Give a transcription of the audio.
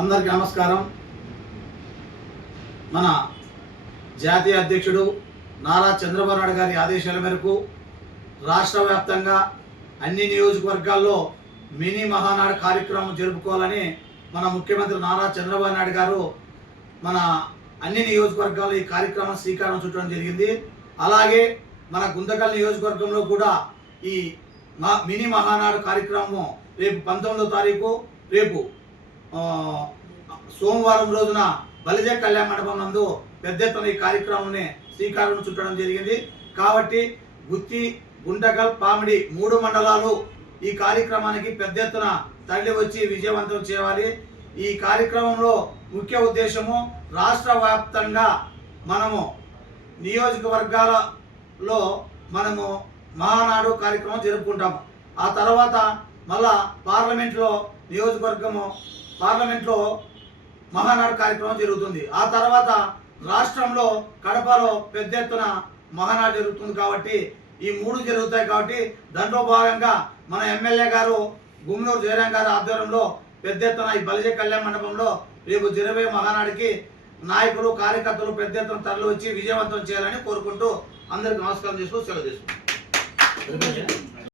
అందరికీ నమస్కారం. మన జాతీయ అధ్యక్షుడు నారా చంద్రబాబు నాయుడు గారి ఆదేశాల మేరకు రాష్ట్ర వ్యాప్తంగా అన్ని నియోజకవర్గాల్లో మినీ మహానాడు కార్యక్రమం జరుపుకోవాలని మన ముఖ్యమంత్రి నారా చంద్రబాబు నాయుడు గారు మన అన్ని నియోజకవర్గాల్లో ఈ కార్యక్రమం శ్రీకారం చుట్టడం జరిగింది. అలాగే మన గుంతకల్ నియోజకవర్గంలో కూడా ఈ మినీ మహానాడు కార్యక్రమం రేపు పంతొమ్మిదో తారీఖు రేపు సోమవారం రోజున బలిజ కళ్యాణ మండపం నందు పెద్ద ఎత్తున ఈ కార్యక్రమాన్ని శ్రీకారం చుట్టడం జరిగింది. కాబట్టి గుత్తి గుంటకల్ పామిడి మూడు మండలాలు ఈ కార్యక్రమానికి పెద్ద ఎత్తున తరలి వచ్చి విజయవంతం చేయాలి. ఈ కార్యక్రమంలో ముఖ్య ఉద్దేశము రాష్ట్ర వ్యాప్తంగా మనము నియోజకవర్గాలలో మనము మహానాడు కార్యక్రమం జరుపుకుంటాము. ఆ తర్వాత మళ్ళా పార్లమెంట్లో నియోజకవర్గము పార్లమెంట్లో మహానాడు కార్యక్రమం జరుగుతుంది. ఆ తర్వాత రాష్ట్రంలో కడపలో పెద్ద ఎత్తున మహానాడు జరుగుతుంది కాబట్టి ఈ మూడు జరుగుతాయి కాబట్టి దాంట్లో భాగంగా మన ఎమ్మెల్యే గారు గుమ్మూరు జయరాం గారి ఆధ్వర్యంలో పెద్ద ఎత్తున ఈ బలిజ కళ్యాణ మండపంలో రేపు జరగబోయే మహానాడికి నాయకులు కార్యకర్తలు పెద్ద ఎత్తున తరలి వచ్చి విజయవంతం చేయాలని కోరుకుంటూ అందరికి నమస్కారం చేస్తూ సెలవు తీసుకుంటాం